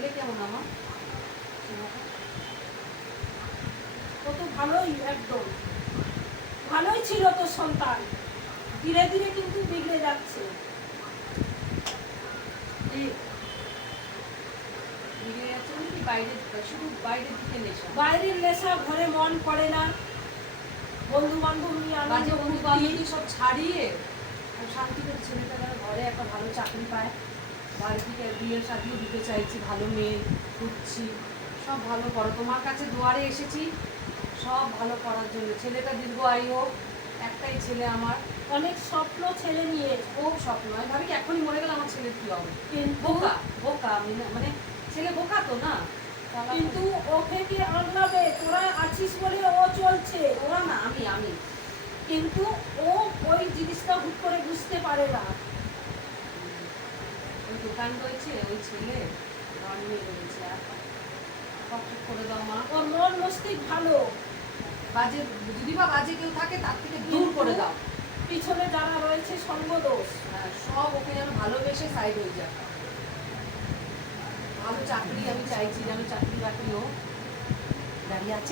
ছেলে কেমন আমার? ও তো ভালোই, একদম ভালোই ছিল তোর সন্তান, ধীরে ধীরে কিন্তু বিগড়ে যাচ্ছে। বিগড়ে যাচ্ছে মানে কি? বাইরে, শুধু বাইরের দিকে নেশা। বাইরের নেশা, ঘরে মন পড়ে না, বন্ধু বান্ধব নিয়ে বাজে আনন্দ বন্ধু ফুর্তি। বান্ধবী সব ছাড়িয়ে আর শান্তি করে ছেলেটা যেন ঘরে একটা ভালো চাকরি পায়। বাড়ি থেকে বিয়ের শাদিও দিতে চাইছি, ভালো মেয়ে খুঁজছি। সব ভালো করো, তোমার কাছে দুয়ারে এসেছি সব ভালো করার জন্য। ছেলেটা দীর্ঘ আয়ু হোক, একটাই ছেলে আমার। অনেক স্বপ্ন ছেলে নিয়ে, খুব স্বপ্ন। আমি ভাবি কি এখনই মরে গেলে আমার ছেলের কি হবে। কিন্তু বোকা বোকা আমি না, মানে ছেলে বোকা তো না। কিন্তু ওকে কি আনলাবে, তোরা আছিস বলে ও চলছে। ওরা না, আমি কিন্তু ও ওই জিনিসটা হুট করে বুঝতে পারে না। ওই দোকান রয়েছে, ওই ছেলে ঘর নিয়ে রয়েছে। আর কমপ্লিট করে দাও মা। ওর মন মস্তিষ্ক ভালো, বাজে যদি বা বাজে কেউ থাকে তার থেকে দূর করে দাও। পিছনে যারা রয়েছে সঙ্গদোষ। হ্যাঁ, সব ওকে যেন ভালোবেসে সাইড হয়ে যায়। ভালো চাকরি আমি চাইছি, যেন চাকরি বাকরিও দাঁড়িয়ে আছে।